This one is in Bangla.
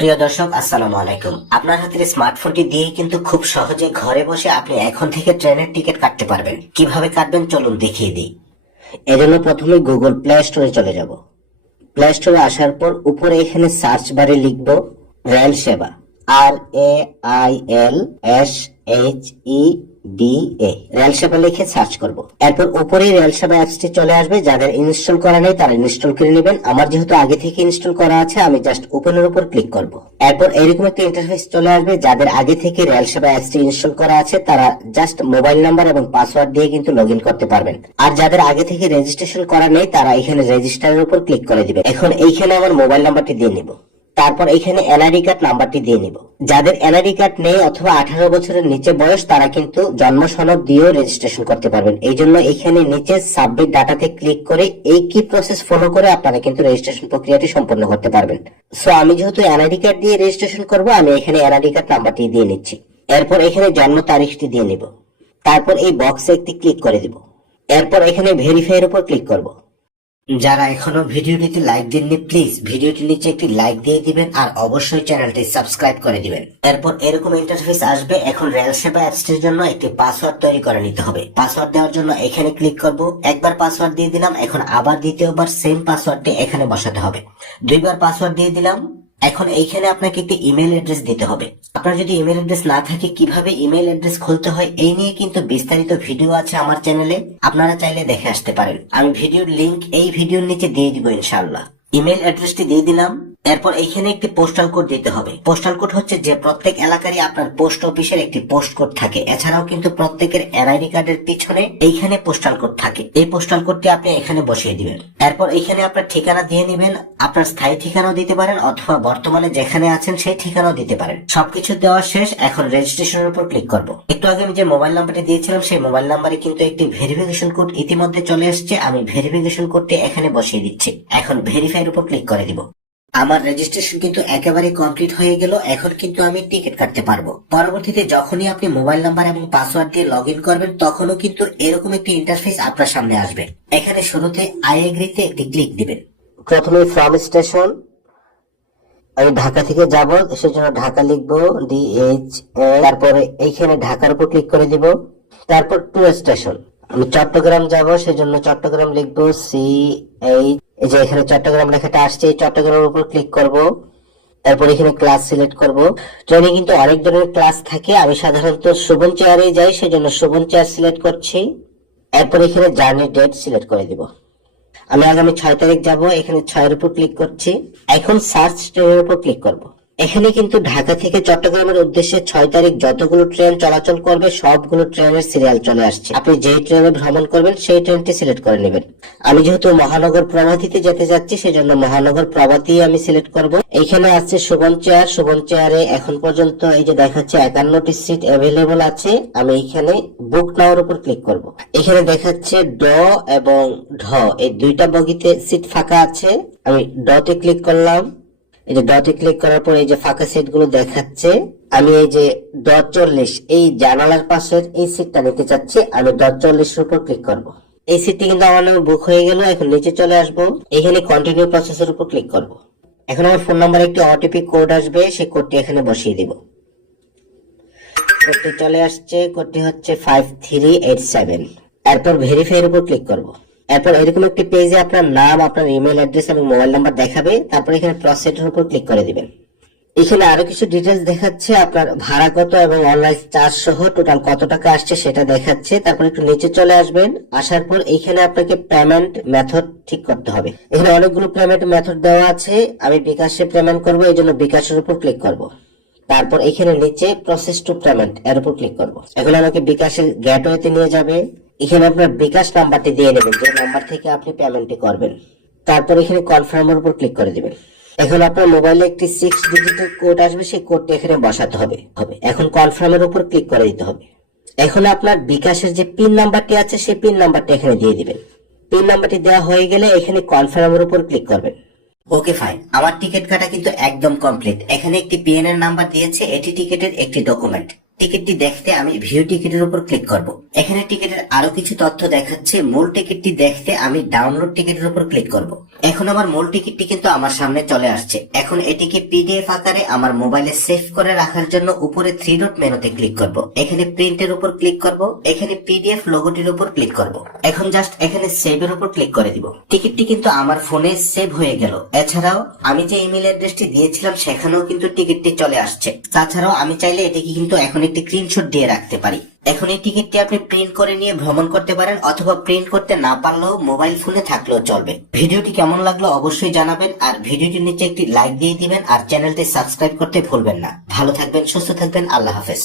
প্রিয় দর্শক আসসালাম আলাইকুম আপনার হাতের স্মার্টফোনটি দিয়ে কিন্তু খুব সহজে ঘরে বসে আপনি এখন থেকে ট্রেনের টিকিট কাটতে পারবেন কিভাবে কাটবেন চলুন দেখিয়ে দিই এর জন্য প্রথমে গুগল প্লে স্টোরে চলে যাব প্লে স্টোরে আসার পর উপরে এখানে সার্চ বারে লিখব Rail Seva R A I L S H E DA রেলসেবা লিখে সার্চ করব এরপর উপরে রেলসেবা অ্যাপসটি চলে আসবে যাদের ইনস্টল করা নেই তারা ইনস্টল করে নেবেন আমার যেহেতু আগে থেকে ইনস্টল করা আছে আমি জাস্ট ওপেনের উপর ক্লিক করব এরপর এরকম একটা ইন্টারফেস চলে আসবে যাদের আগে থেকে রেলসেবা অ্যাপসটি ইনস্টল করা আছে তারা জাস্ট মোবাইল নাম্বার এবং পাসওয়ার্ড দিয়ে কিন্তু লগ করতে পারবেন আর যাদের আগে থেকে রেজিস্ট্রেশন করা নেই তারা এখানে রেজিস্টারের উপর ক্লিক করে দিবে এখন এইখানে আমার মোবাইল নাম্বারটি দিয়ে নিব তারপর এখানে এনআরই কার্ড নাম্বারটি দিয়ে নিব যাদের এনআরই কার্ড নেই অথবা আঠারো বছরের নিচে বয়স তারা কিন্তু জন্ম সনদ দিয়েও রেজিস্ট্রেশন করতে পারবেন এই জন্য এখানে নিচে সাবমিট ডাটাতে ক্লিক করে এই কি প্রসেস ফলো করে আপনারা কিন্তু রেজিস্ট্রেশন প্রক্রিয়াটি সম্পন্ন করতে পারবেন সো আমি যেহেতু এনআরই কার্ড দিয়ে রেজিস্ট্রেশন করব আমি এখানে এনআরই কার্ড নাম্বারটি দিয়ে নিচ্ছি এরপর এখানে জন্ম তারিখটি দিয়ে নিব তারপর এই বক্সে একটি ক্লিক করে দিব এরপর এখানে ভেরিফাই এর উপর ক্লিক করবো যারা এখনো ভিডিওটিতে লাইক দেননি প্লিজ ভিডিওটি নিচে একটি লাইক দিয়ে দিবেন আর অবশ্যই চ্যানেলটি সাবস্ক্রাইব করে দিবেন এরপর এরকম ইন্টারফেস আসবে এখন রেল সেবা অ্যাপসটির জন্য একটি পাসওয়ার্ড তৈরি করে নিতে হবে পাসওয়ার্ড দেওয়ার জন্য এখানে ক্লিক করব একবার পাসওয়ার্ড দিয়ে দিলাম এখন আবার দ্বিতীয়বার সেম পাসওয়ার্ডটি এখানে বসাতে হবে দুইবার পাসওয়ার্ড দিয়ে দিলাম এখন এইখানে আপনাকে একটি ইমেল অ্যাড্রেস দিতে হবে আপনার যদি ইমেল অ্যাড্রেস না থাকে কিভাবে ইমেল অ্যাড্রেস খুলতে হয় এই নিয়ে কিন্তু বিস্তারিত ভিডিও আছে আমার চ্যানেলে আপনারা চাইলে দেখে আসতে পারেন আমি ভিডিওর লিংক এই ভিডিওর নিচে দিয়ে দিব ইনশাল্লাহ ইমেল অ্যাড্রেসটি দিয়ে দিলাম এরপর এইখানে একটি পোস্টাল কোড দিতে হবে পোস্টাল কোড হচ্ছে যে প্রত্যেক এলাকারই আপনার পোস্ট অফিসের একটি পোস্ট কোড থাকে এছাড়াও কিন্তু প্রত্যেকের এনআইডি কার্ডের পিছনে এইখানে পোস্টাল কোড থাকে এই পোস্টাল কোডটি আপনি এখানে বসিয়ে দিবেন এরপর এইখানে আপনার ঠিকানা দিয়ে নেবেন আপনার স্থায়ী ঠিকানাও দিতে পারেন অথবা বর্তমানে যেখানে আছেন সেই ঠিকানাও দিতে পারেন সবকিছু দেওয়া শেষ এখন রেজিস্ট্রেশনের উপর ক্লিক করব একটু আগে আমি যে মোবাইল নাম্বারটি দিয়েছিলাম সেই মোবাইল নাম্বারে কিন্তু একটি ভেরিফিকেশন কোড ইতিমধ্যে চলে এসেছে আমি ভেরিফিকেশন কোডটি এখানে বসিয়ে দিচ্ছি এখন ভেরিফাইয়ের উপর ক্লিক করে দিব আমার রেজিস্ট্রেশন কিন্তু একেবারে কমপ্লিট হয়ে গেল এখন কিন্তু আমি টিকিট কাটতে পারবো পরবর্তীতে যখনই আপনি মোবাইল নাম্বার এবং পাসওয়ার্ড দিয়ে লগ করবেন তখনও কিন্তু এরকম একটি ইন্টারফেস আপনার সামনে আসবে এখানে শুরুতে আই এগ্রিতে একটি ক্লিক দিবেন প্রথমে ফ্রম স্টেশন আমি ঢাকা থেকে যাব সেজন্য ঢাকা লিখব ডি এইচ তারপরে এইখানে ঢাকার উপর ক্লিক করে দিব তারপর টু স্টেশন আমি চট্টগ্রাম যাব সেই জন্য চট্টগ্রাম লিখবো সি এই যে এখানে চট্টগ্রাম লেখাটা আসছে চট্টগ্রামের উপর ক্লিক করব তারপর এখানে ক্লাস সিলেক্ট করব ট্রেনে কিন্তু অনেক ধরনের ক্লাস থাকে আমি সাধারণত শোভন চেয়ারে যাই সেজন্য শোভন চেয়ার সিলেক্ট করছি এরপর এখানে জার্নি ডেট সিলেক্ট করে দিব আমি আগামী ছয় তারিখ যাব এখানে ছয়ের উপর ক্লিক করছি এখন সার্চ ট্রেনের উপর ক্লিক করবো এখানে কিন্তু ঢাকা থেকে চট্টগ্রামের উদ্দেশ্যে ছয় তারিখ যতগুলো ট্রেন চলাচল করবে সবগুলো ট্রেনের সিরিয়াল চলে আসছে আপনি যেই ট্রেনে ভ্রমণ করবেন সেই ট্রেনটি সিলেক্ট করে নেবেন আমি যেহেতু মহানগর প্রভাতীতে যেতে যাচ্ছি সেজন্য মহানগর প্রভাতি আমি সিলেক্ট করব এখানে আছে শোভন চেয়ার সুগম চেয়ারে এখন পর্যন্ত এই যে দেখাচ্ছে একান্নটি সিট অ্যাভেলেবল আছে আমি এখানে বুক নাওয়ার উপর ক্লিক করব এখানে দেখাচ্ছে ড এবং ঢ এই দুইটা বগিতে সিট ফাঁকা আছে আমি ডতে ক্লিক করলাম এই যে ডটে ক্লিক করার পর এই যে ফাঁকা গুলো দেখাচ্ছে আমি এই যে ডট চল্লিশ এই জানালার পাশের এই সিটটা নিতে চাচ্ছি আমি ডট চল্লিশের উপর ক্লিক করবো এই সিটটি কিন্তু আমার নামে বুক হয়ে গেল এখন নিচে চলে আসবো এখানে কন্টিনিউ প্রসেসের উপর ক্লিক করব এখন আমার ফোন নাম্বারে একটি ওটিপি কোড আসবে সেই কোডটি এখানে বসিয়ে দিব কোডটি চলে আসছে কোডটি হচ্ছে ফাইভ থ্রি এইট সেভেন এরপর ভেরিফাই এর উপর ক্লিক করবো এরপর এরকম একটি পেজে আপনার নাম আপনার ইমেল অ্যাড্রেস এবং মোবাইল নাম্বার দেখাবে তারপর এখানে প্লাস উপর ক্লিক করে দিবেন এখানে আরো কিছু ডিটেলস দেখাচ্ছে আপনার ভাড়া কত এবং অনলাইন চার্জ সহ টোটাল কত টাকা আসছে সেটা দেখাচ্ছে তারপর একটু নিচে চলে আসবেন আসার পর এখানে আপনাকে পেমেন্ট মেথড ঠিক করতে হবে এখানে অনেকগুলো পেমেন্ট মেথড দেওয়া আছে আমি বিকাশে পেমেন্ট করব এই জন্য বিকাশের উপর ক্লিক করব তারপর এখানে নিচে প্রসেস টু পেমেন্ট এর উপর ক্লিক করব এখন আমাকে বিকাশের গেটওয়েতে নিয়ে যাবে এখানে আপনার বিকাশ নাম্বারটি দিয়ে নেবেন যে নাম্বার থেকে আপনি পেমেন্টটি করবেন তারপর এখানে কনফার্মের উপর ক্লিক করে দেবেন এখন আপনার মোবাইলে একটি সিক্স ডিজিটের কোড আসবে সেই কোডটি এখানে বসাতে হবে হবে এখন কনফার্মের উপর ক্লিক করে দিতে হবে এখন আপনার বিকাশের যে পিন নাম্বারটি আছে সেই পিন নাম্বারটি এখানে দিয়ে দিবেন পিন নাম্বারটি দেওয়া হয়ে গেলে এখানে কনফার্মের উপর ক্লিক করবেন ওকে ফাইন আমার টিকিট কাটা কিন্তু একদম কমপ্লিট এখানে একটি পিএনএর নাম্বার দিয়েছে এটি টিকিটের একটি ডকুমেন্ট টিকিটটি দেখতে আমি ভিউ টিকিটের উপর ক্লিক করব এখানে টিকিটের আরো কিছু তথ্য দেখাচ্ছে মূল টিকিটটি দেখতে আমি ডাউনলোড টিকিটের উপর ক্লিক করব এখন আমার মূল টিকিটটি কিন্তু আমার সামনে চলে আসছে এখন এটিকে পিডিএফ আকারে আমার মোবাইলে সেভ করে রাখার জন্য উপরে থ্রি ডট মেনুতে ক্লিক করব এখানে প্রিন্টের উপর ক্লিক করব এখানে পিডিএফ লোগোটির উপর ক্লিক করব এখন জাস্ট এখানে সেভ এর উপর ক্লিক করে দিব টিকিটটি কিন্তু আমার ফোনে সেভ হয়ে গেল এছাড়াও আমি যে ইমেল অ্যাড্রেসটি দিয়েছিলাম সেখানেও কিন্তু টিকিটটি চলে আসছে তাছাড়াও আমি চাইলে এটিকে কিন্তু এখন একটি স্ক্রিনশট দিয়ে রাখতে পারি এখন এই টিকিটটি আপনি প্রিন্ট করে নিয়ে ভ্রমণ করতে পারেন অথবা প্রিন্ট করতে না পারলেও মোবাইল ফোনে থাকলেও চলবে ভিডিওটি কেমন লাগলো অবশ্যই জানাবেন আর ভিডিওটির নিচে একটি লাইক দিয়ে দিবেন আর চ্যানেলটি সাবস্ক্রাইব করতে ভুলবেন না ভালো থাকবেন সুস্থ থাকবেন আল্লাহ হাফেজ